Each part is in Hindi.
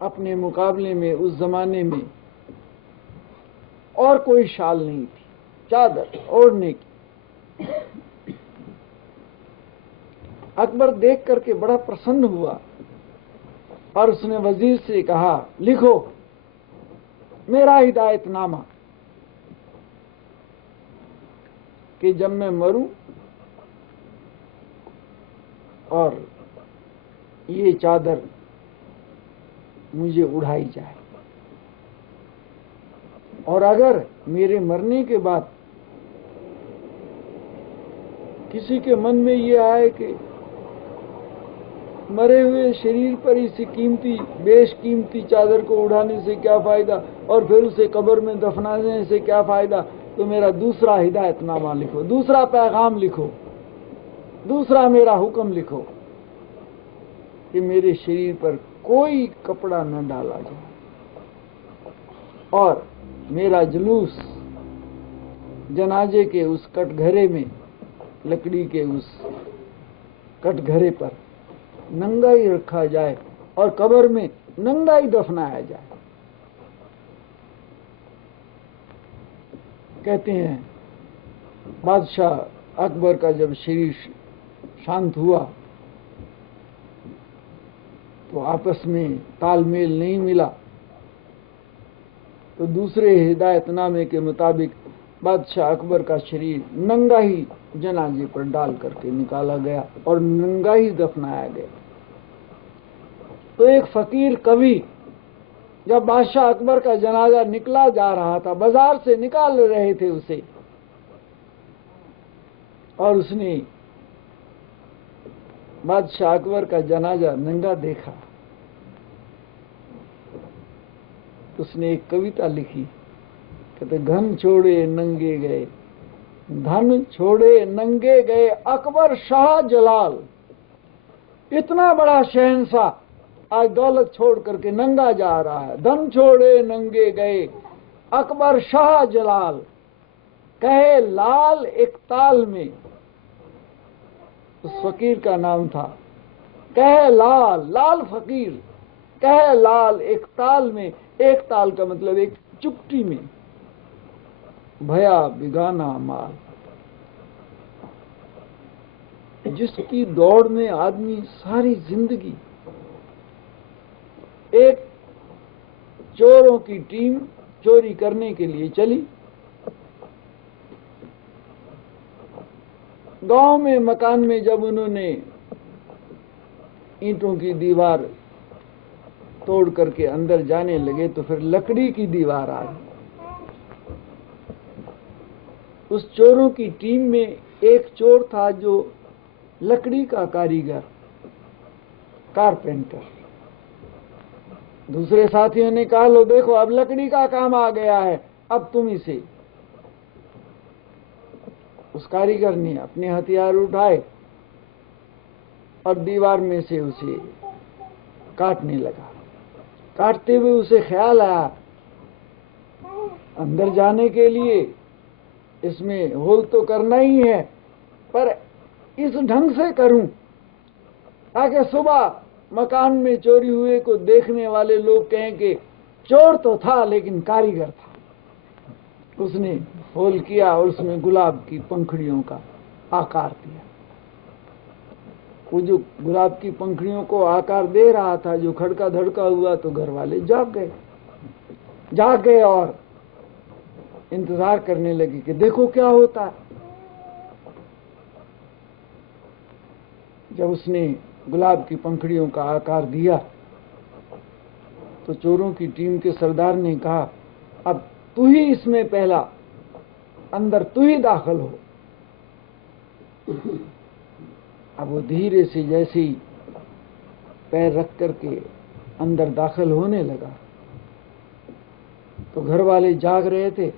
अपने मुकाबले में उस जमाने में और कोई शाल नहीं थी, चादर ओढ़ने की। अकबर देख करके बड़ा प्रसन्न हुआ और उसने वजीर से कहा, लिखो मेरा हिदायतनामा कि जब मैं मरूं और ये चादर मुझे उड़ाई जाए, और अगर मेरे मरने के बाद किसी के मन में ये आए कि मरे हुए शरीर पर इसी कीमती बेशकीमती चादर को उड़ाने से क्या फायदा और फिर उसे कब्र में दफनाने से क्या फायदा, तो मेरा दूसरा हिदायतनामा लिखो, दूसरा पैगाम लिखो, दूसरा मेरा हुक्म लिखो कि मेरे शरीर पर कोई कपड़ा न डाला जाए और मेरा जुलूस जनाजे के उस कटघरे में, लकड़ी के उस कटघरे पर नंगा ही रखा जाए और कब्र में नंगा ही दफनाया जाए। कहते हैं बादशाह अकबर का जब शरीर शांत हुआ तो आपस में तालमेल नहीं मिला, तो दूसरे हिदायतनामे के मुताबिक बादशाह अकबर का शरीर नंगा ही जनाजे पर डाल करके निकाला गया और नंगा ही दफनाया गया। तो एक फकीर कवि जब बादशाह अकबर का जनाजा निकला जा रहा था, बाजार से निकाल रहे थे उसे, और उसने बादशाह अकबर का जनाजा नंगा देखा, तो उसने एक कविता लिखी, कहते घन छोड़े नंगे गए, धन छोड़े नंगे गए अकबर शाह जलाल। इतना बड़ा शहंशाह आज दौलत छोड़ करके नंगा जा रहा है। धन छोड़े नंगे गए अकबर शाह जलाल, कहे लाल एक ताल में, उस फकीर का नाम था, कहे लाल, लाल फकीर, कहे लाल एक ताल में, एक ताल का मतलब एक चुपटी में, भया बिगाना माल। जिसकी दौड़ में आदमी सारी जिंदगी, एक चोरों की टीम चोरी करने के लिए चली, गांव में मकान में जब उन्होंने ईंटों की दीवार तोड़ करके अंदर जाने लगे तो फिर लकड़ी की दीवार आ गई। उस चोरों की टीम में एक चोर था जो लकड़ी का कारीगर, कारपेंटर। दूसरे साथियों ने कहा, लो देखो अब लकड़ी का काम आ गया है, अब तुम इसे। उस कारीगर ने अपने हथियार उठाए और दीवार में से उसे काटने लगा। काटते हुए उसे ख्याल आया, अंदर जाने के लिए इसमें होल तो करना ही है, पर इस ढंग से करूं ताकि सुबह मकान में चोरी हुए को देखने वाले लोग कहें कि चोर तो था लेकिन कारीगर था। उसने होल किया और उसमें गुलाब की पंखड़ियों का आकार दिया। वो जो गुलाब की पंखड़ियों को आकार दे रहा था, जो खड़का धड़का हुआ, तो घर वाले जाग गए और इंतजार करने लगे कि देखो क्या होता है। जब उसने गुलाब की पंखड़ियों का आकार दिया तो चोरों की टीम के सरदार ने कहा, अब तू ही इसमें पहला, अंदर तू ही दाखिल हो। अब वो धीरे से जैसे ही पैर रख करके अंदर दाखिल होने लगा तो घर वाले जाग रहे थे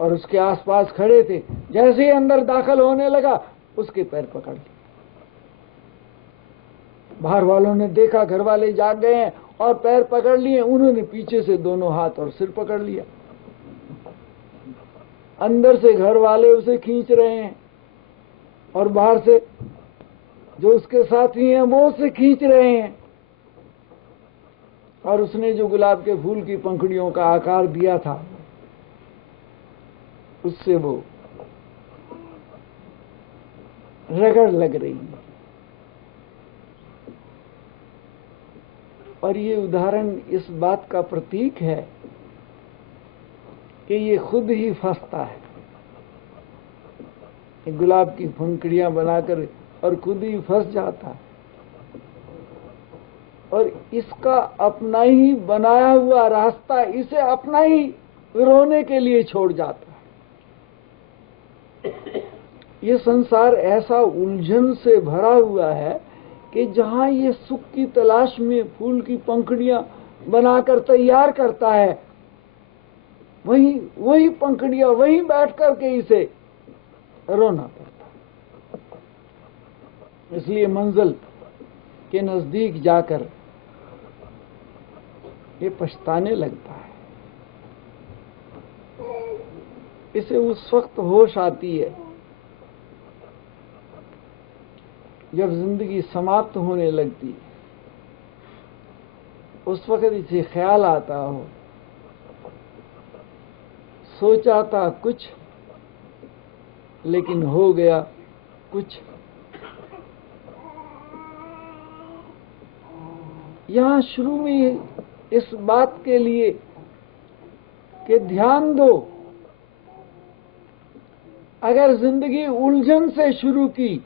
और उसके आसपास खड़े थे। जैसे ही अंदर दाखिल होने लगा उसके पैर पकड़ लिए। बाहर वालों ने देखा घर वाले जाग गए हैं और पैर पकड़ लिए, उन्होंने पीछे से दोनों हाथ और सिर पकड़ लिया। अंदर से घर वाले उसे खींच रहे हैं और बाहर से जो उसके साथी हैं वो उसे खींच रहे हैं। और उसने जो गुलाब के फूल की पंखुड़ियों का आकार दिया था, उससे वो रगड़ लग रही है। और ये उदाहरण इस बात का प्रतीक है कि ये खुद ही फंसता है, गुलाब की पंखुड़ियां बनाकर, और खुद ही फंस जाता है, और इसका अपना ही बनाया हुआ रास्ता इसे अपना ही रोने के लिए छोड़ जाता है। ये संसार ऐसा उलझन से भरा हुआ है कि जहां ये सुख की तलाश में फूल की पंखुड़ियां बनाकर तैयार करता है, वही पंखुड़ियां वहीं बैठ करके इसे रोना पड़ता है। इसलिए मंजिल के नजदीक जाकर ये पछताने लगता है। इसे उस वक्त होश आती है जब जिंदगी समाप्त होने लगती है। उस वक्त इसे ख्याल आता हो, सोचा था कुछ लेकिन हो गया कुछ। यहां शुरू में इस बात के लिए कि ध्यान दो, अगर जिंदगी उलझन से शुरू की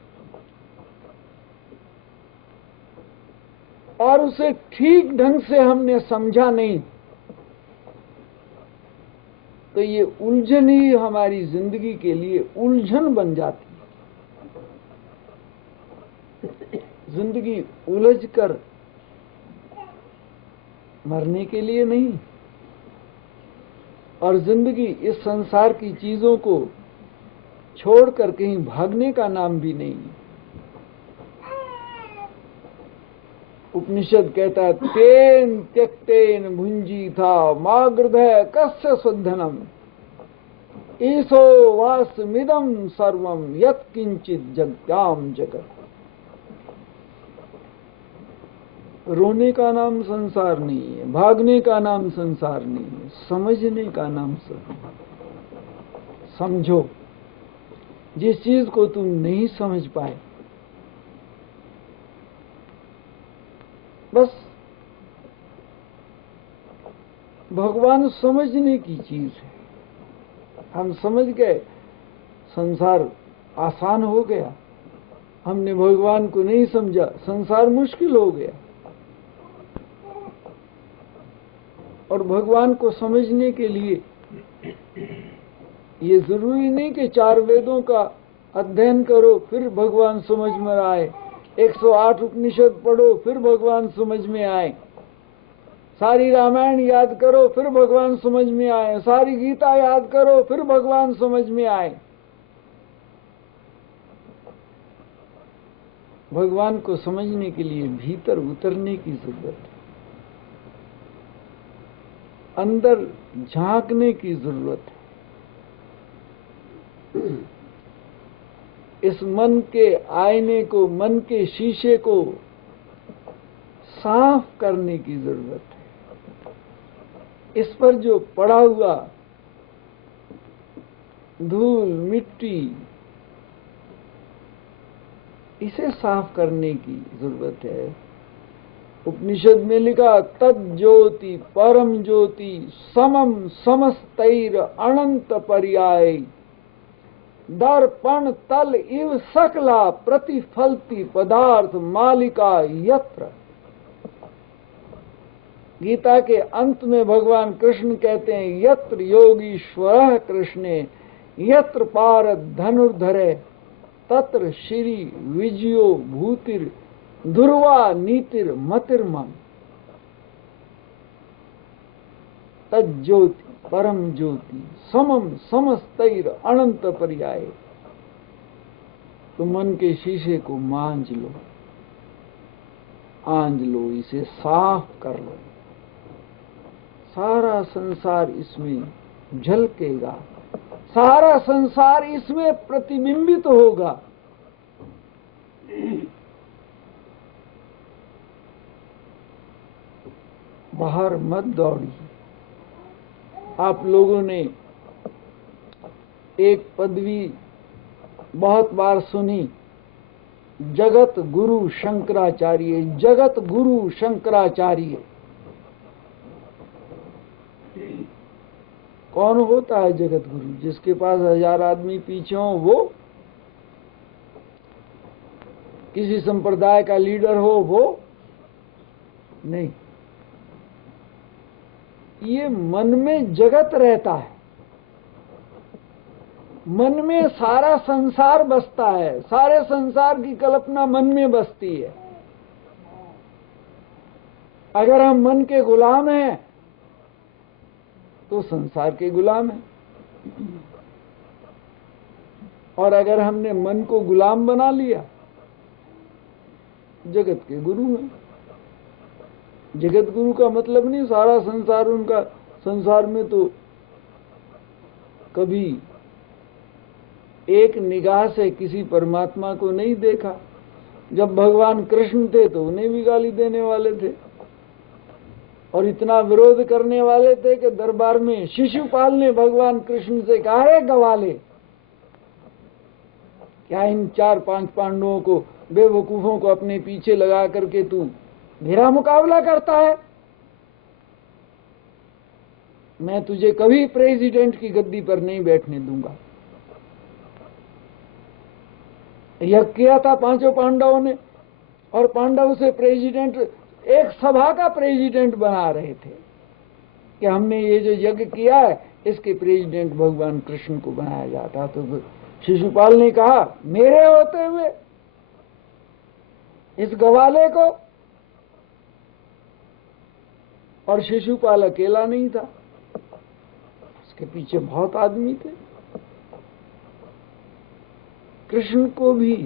और उसे ठीक ढंग से हमने समझा नहीं, तो ये उलझन ही हमारी जिंदगी के लिए उलझन बन जाती है। जिंदगी उलझकर मरने के लिए नहीं, और जिंदगी इस संसार की चीजों को छोड़कर कहीं भागने का नाम भी नहीं। उपनिषद कहता है, तेन त्यक्तेन भुंजी था मागृधय कस्य सुधनम ईसो वासमिदम सर्वम यत् किंचित जगत्याम जगत। रोने का नाम संसार नहीं है, भागने का नाम संसार नहीं है, समझने का नाम समझो। जिस चीज को तुम नहीं समझ पाए, बस भगवान समझने की चीज है। हम समझ गए, संसार आसान हो गया। हमने भगवान को नहीं समझा, संसार मुश्किल हो गया। और भगवान को समझने के लिए ये जरूरी नहीं कि 4 वेदों का अध्ययन करो फिर भगवान समझ में आए, 108 उपनिषद पढ़ो फिर भगवान समझ में आए, सारी रामायण याद करो फिर भगवान समझ में आए, सारी गीता याद करो फिर भगवान समझ में आए। भगवान को समझने के लिए भीतर उतरने की जरूरत है, अंदर झांकने की जरूरत है। इस मन के आईने को, मन के शीशे को साफ करने की जरूरत है। इस पर जो पड़ा हुआ धूल मिट्टी, इसे साफ करने की जरूरत है। उपनिषद में लिखा, तज्ज्योति परम ज्योति समम समस्तैर अनंत पर्याय दर्पण तल इव सकला प्रतिफलती पदार्थ मालिका यत्र। गीता के अंत में भगवान कृष्ण कहते हैं, यत्र योगीश्वर कृष्णे यत्र पारद धनुर्धरे तत्र श्री विजयो भूतिर ध्रुवा नीतिर मतिर्मम। तज्ज्योति परम ज्योति समम समस्तैर अनंत पर्याय। तो मन के शीशे को मांझ लो, आंज लो, इसे साफ कर लो, सारा संसार इसमें झलकेगा, सारा संसार इसमें प्रतिबिंबित होगा। बाहर मत दौड़िए। आप लोगों ने एक पदवी बहुत बार सुनी, जगत गुरु शंकराचार्य। जगत गुरु शंकराचार्य कौन होता है? जगत गुरु जिसके पास 1000 आदमी पीछे हो, वो किसी संप्रदाय का लीडर हो, वो नहीं। ये मन में जगत रहता है, मन में सारा संसार बसता है, सारे संसार की कल्पना मन में बसती है। अगर हम मन के गुलाम हैं तो संसार के गुलाम हैं, और अगर हमने मन को गुलाम बना लिया जगत के गुरु हैं। जगत गुरु का मतलब नहीं सारा संसार उनका। संसार में तो कभी एक निगाह से किसी परमात्मा को नहीं देखा। जब भगवान कृष्ण थे तो उन्हें भी गाली देने वाले थे और इतना विरोध करने वाले थे कि दरबार में शिशुपाल ने भगवान कृष्ण से कहा, है गवाले, क्या इन 4-5 पांडवों को, बेवकूफों को अपने पीछे लगा करके तू मेरा मुकाबला करता है? मैं तुझे कभी प्रेसिडेंट की गद्दी पर नहीं बैठने दूंगा। यज्ञ किया था 5 पांडवों ने, और पांडव से प्रेसिडेंट, एक सभा का प्रेसिडेंट बना रहे थे कि हमने ये जो यज्ञ किया है इसके प्रेसिडेंट भगवान कृष्ण को बनाया जाता। तो शिशुपाल ने कहा, मेरे होते हुए इस गवाले को? और शिशुपाल अकेला नहीं था, उसके पीछे बहुत आदमी थे। कृष्ण को भी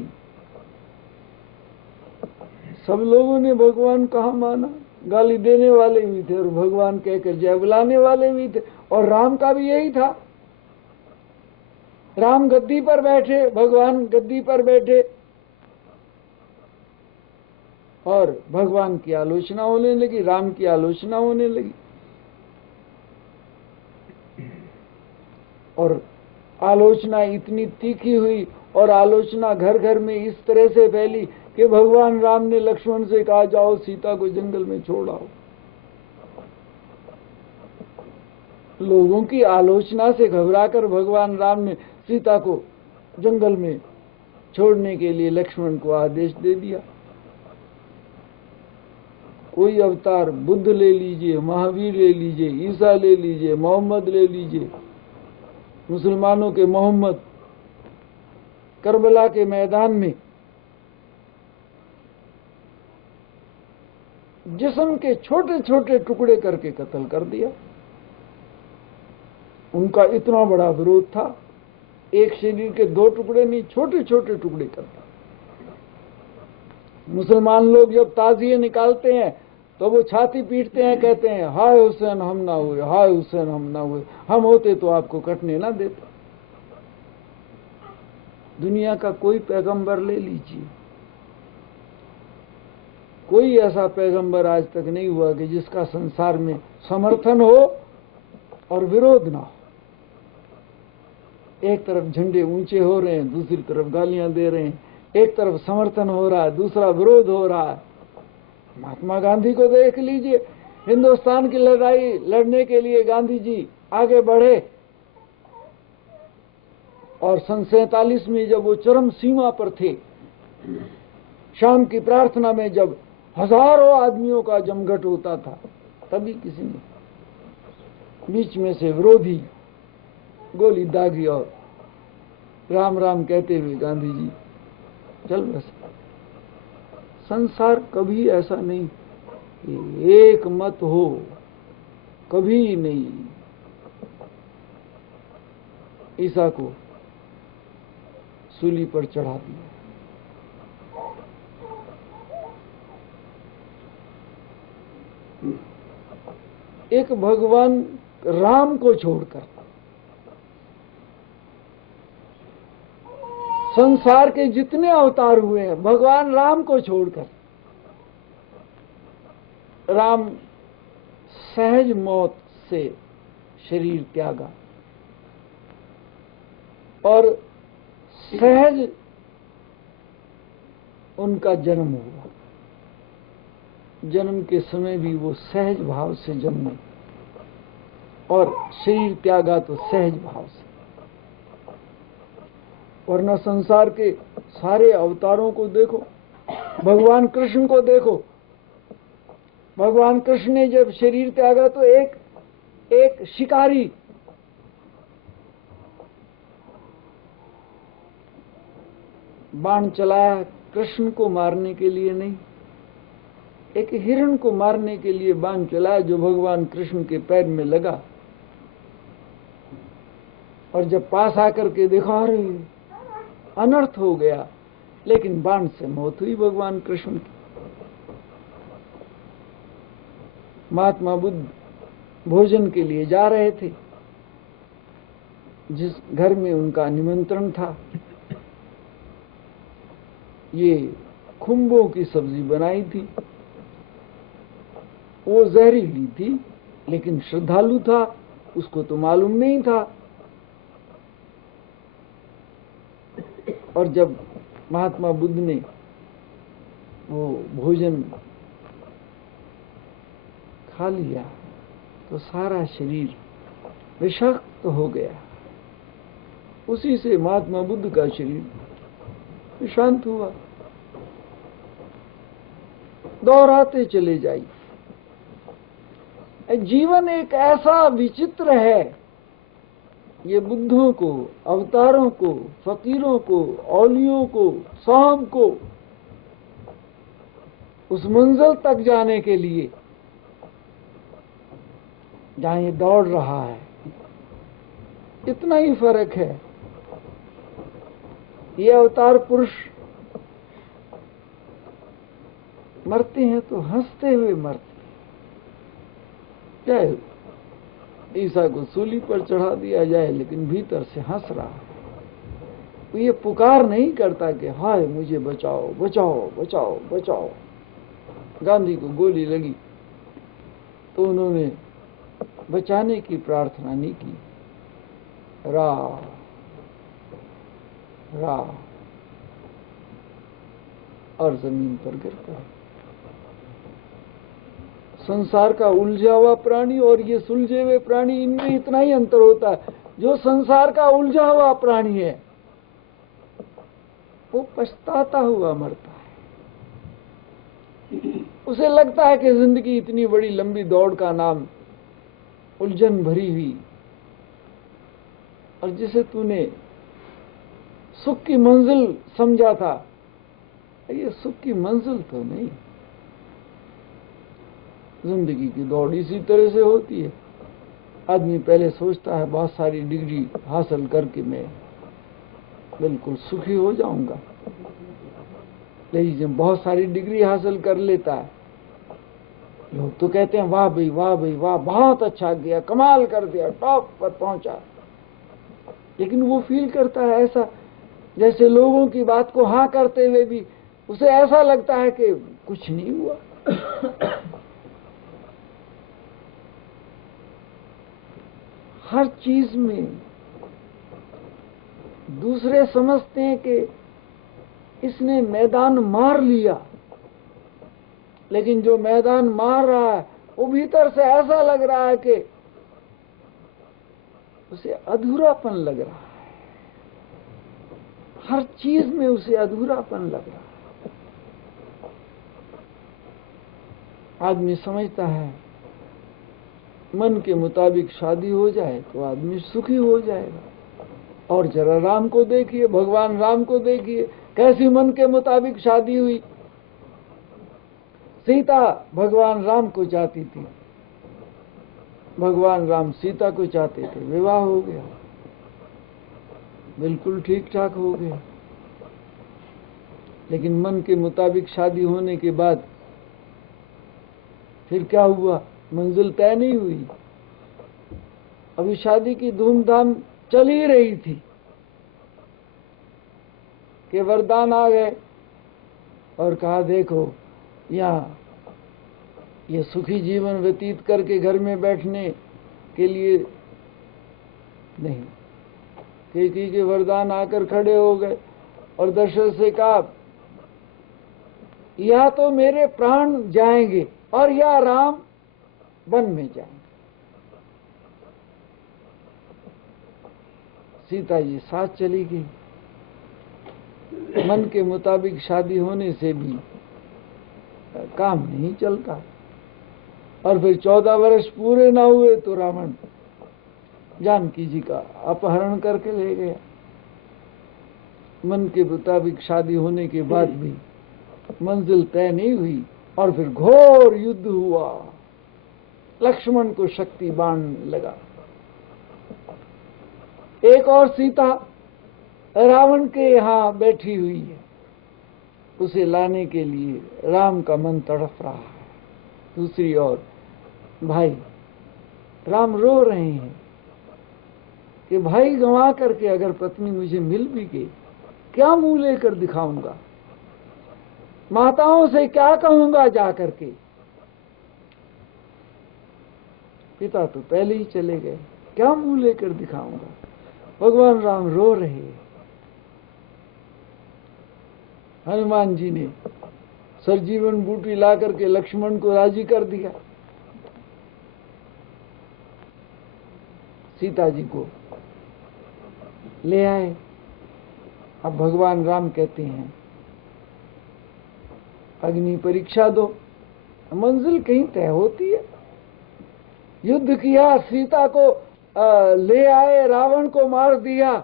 सब लोगों ने भगवान कहाँ माना, गाली देने वाले भी थे और भगवान कहकर जय बुलाने वाले भी थे। और राम का भी यही था। राम गद्दी पर बैठे, भगवान गद्दी पर बैठे, और भगवान की आलोचना होने लगी, राम की आलोचना होने लगी। और आलोचना इतनी तीखी हुई और आलोचना घर घर में इस तरह से फैली कि भगवान राम ने लक्ष्मण से कहा, जाओ सीता को जंगल में छोड़ आओ। लोगों की आलोचना से घबराकर भगवान राम ने सीता को जंगल में छोड़ने के लिए लक्ष्मण को आदेश दे दिया। कोई अवतार, बुद्ध ले लीजिए, महावीर ले लीजिए, ईसा ले लीजिए, मोहम्मद ले लीजिए, मुसलमानों के मोहम्मद करबला के मैदान में जिस्म के छोटे छोटे टुकड़े करके कत्ल कर दिया। उनका इतना बड़ा विरोध था, एक शरीर के 2 टुकड़े नहीं, छोटे छोटे टुकड़े करता। मुसलमान लोग जब ताजिए निकालते हैं तो वो छाती पीटते हैं, कहते हैं, हाय हुसैन हम ना हुए, हाय हुसैन हम ना हुए, हम होते तो आपको कटने ना देते। दुनिया का कोई पैगंबर ले लीजिए, कोई ऐसा पैगंबर आज तक नहीं हुआ कि जिसका संसार में समर्थन हो और विरोध ना हो। एक तरफ झंडे ऊंचे हो रहे हैं, दूसरी तरफ गालियां दे रहे हैं, एक तरफ समर्थन हो रहा है, दूसरा विरोध हो रहा है। महात्मा गांधी को देख लीजिए, हिंदुस्तान की लड़ाई लड़ने के लिए गांधी जी आगे बढ़े, और सन 47 में जब वो चरम सीमा पर थे, शाम की प्रार्थना में जब हजारों आदमियों का जमघट होता था, तभी किसी ने बीच में से विरोधी गोली दागी और राम राम कहते हुए गांधी जी चल बसे। संसार कभी ऐसा नहीं कि एक मत हो, कभी नहीं। ईसा को सूली पर चढ़ा दिया। एक भगवान राम को छोड़कर संसार के जितने अवतार हुए हैं, भगवान राम को छोड़कर, राम सहज मौत से शरीर त्यागा और सहज उनका जन्म हुआ। जन्म के समय भी वो सहज भाव से जन्मे और शरीर त्यागा तो सहज भाव से। वरना संसार के सारे अवतारों को देखो, भगवान कृष्ण को देखो। भगवान कृष्ण ने जब शरीर त्यागा तो एक शिकारी बाण चलाया, कृष्ण को मारने के लिए नहीं, एक हिरण को मारने के लिए बाण चलाया जो भगवान कृष्ण के पैर में लगा। और जब पास आकर के देखा, अरे अनर्थ हो गया, लेकिन बाण से मौत हुई भगवान कृष्ण की। महात्मा बुद्ध भोजन के लिए जा रहे थे, जिस घर में उनका निमंत्रण था, ये खुम्बों की सब्जी बनाई थी। वो जहरीली थी, लेकिन श्रद्धालु था, उसको तो मालूम नहीं था। और जब महात्मा बुद्ध ने वो भोजन खा लिया तो सारा शरीर विषाक्त हो गया। उसी से महात्मा बुद्ध का शरीर शांत हुआ। दोहराते चले जाइए। जीवन एक ऐसा विचित्र है, ये बुद्धों को, अवतारों को, फकीरों को, औलियों को, सांप को उस मंजिल तक जाने के लिए जहां ये दौड़ रहा है, इतना ही फर्क है। ये अवतार पुरुष मरते हैं तो हंसते हुए मरते। चाहे ईसा को सूली पर चढ़ा दिया जाए, लेकिन भीतर से हंस रहा है। वो ये पुकार नहीं करता कि हाय मुझे बचाओ बचाओ बचाओ बचाओ। गांधी को गोली लगी तो उन्होंने बचाने की प्रार्थना नहीं की, रा रा और जमीन पर गिर पड़े। संसार का उलझा हुआ प्राणी और ये सुलझे हुए प्राणी, इनमें इतना ही अंतर होता है। जो संसार का उलझा हुआ प्राणी है वो पछताता हुआ मरता है। उसे लगता है कि जिंदगी इतनी बड़ी लंबी दौड़ का नाम उलझन भरी हुई, और जिसे तूने सुख की मंजिल समझा था, ये सुख की मंजिल तो नहीं। जिंदगी की दौड़ इसी तरह से होती है। आदमी पहले सोचता है बहुत सारी डिग्री हासिल करके मैं बिल्कुल सुखी हो जाऊंगा, लेकिन जब बहुत सारी डिग्री हासिल कर लेता है, लोग तो कहते हैं वाह भाई वाह भाई वाह, बहुत अच्छा किया, कमाल कर दिया, टॉप पर पहुंचा। लेकिन वो फील करता है ऐसा जैसे लोगों की बात को हाँ करते हुए भी उसे ऐसा लगता है कि कुछ नहीं हुआ। हर चीज में दूसरे समझते हैं कि इसने मैदान मार लिया, लेकिन जो मैदान मार रहा है वो भीतर से ऐसा लग रहा है कि उसे अधूरापन लग रहा है। हर चीज में उसे अधूरापन लग रहा है। आदमी समझता है मन के मुताबिक शादी हो जाए तो आदमी सुखी हो जाएगा। और जरा राम को देखिए, भगवान राम को देखिए, कैसी मन के मुताबिक शादी हुई। सीता भगवान राम को चाहती थी, भगवान राम सीता को चाहते थे, विवाह हो गया, बिल्कुल ठीक ठाक हो गया। लेकिन मन के मुताबिक शादी होने के बाद फिर क्या हुआ? मंजिल तय नहीं हुई। अभी शादी की धूमधाम चल ही रही थी कि वरदान आ गए और कहा देखो यहाँ ये सुखी जीवन व्यतीत करके घर में बैठने के लिए नहीं। कैकेयी के वरदान आकर खड़े हो गए और दशरथ से कहा, या तो मेरे प्राण जाएंगे और या राम वन में जाएंगे। सीता जी साथ चली गई। मन के मुताबिक शादी होने से भी काम नहीं चलता। और फिर 14 वर्ष पूरे ना हुए तो रावण जानकी जी का अपहरण करके ले गया। मन के मुताबिक शादी होने के बाद भी मंजिल तय नहीं हुई और फिर घोर युद्ध हुआ। लक्ष्मण को शक्ति बाण लगा। एक और सीता रावण के यहां बैठी हुई है, उसे लाने के लिए राम का मन तड़प रहा है। दूसरी ओर भाई राम रो रहे हैं कि भाई गंवा करके अगर पत्नी मुझे मिल भी गई, क्या मुंह लेकर दिखाऊंगा, माताओं से क्या कहूंगा जा करके। पिता तो पहले ही चले गए, क्या मुंह लेकर दिखाऊंगा। भगवान राम रो रहे हैं। हनुमान जी ने सरजीवन बूटी ला करके लक्ष्मण को राजी कर दिया। सीता जी को ले आए। अब भगवान राम कहते हैं, अग्नि परीक्षा दो, मंजिल कहीं तय होती है। युद्ध किया, सीता को ले आए, रावण को मार दिया।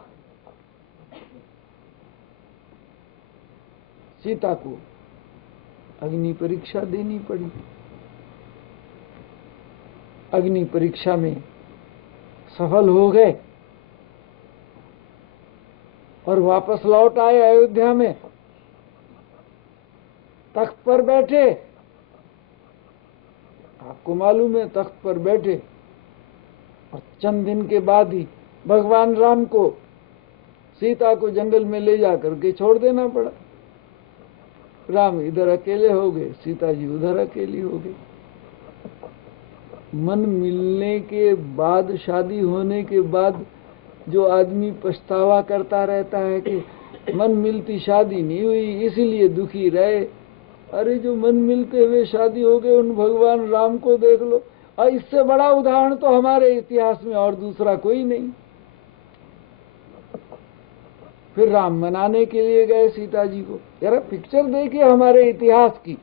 सीता को अग्नि परीक्षा देनी पड़ी। अग्नि परीक्षा में सफल हो गए और वापस लौट आए अयोध्या में। तख्त पर बैठे, आपको मालूम है, तख्त पर बैठे और चंद दिन के बाद ही भगवान राम को सीता को जंगल में ले जाकर के छोड़ देना पड़ा। राम इधर अकेले हो गए, सीता जी उधर अकेली हो गई। मन मिलने के बाद, शादी होने के बाद जो आदमी पछतावा करता रहता है कि मन मिलती शादी नहीं हुई इसीलिए दुखी रहे। अरे जो मन मिलते हुए शादी हो गए, उन भगवान राम को देख लो। और इससे बड़ा उदाहरण तो हमारे इतिहास में और दूसरा कोई नहीं। फिर राम मनाने के लिए गए सीता जी को। जरा पिक्चर देखिए हमारे इतिहास की।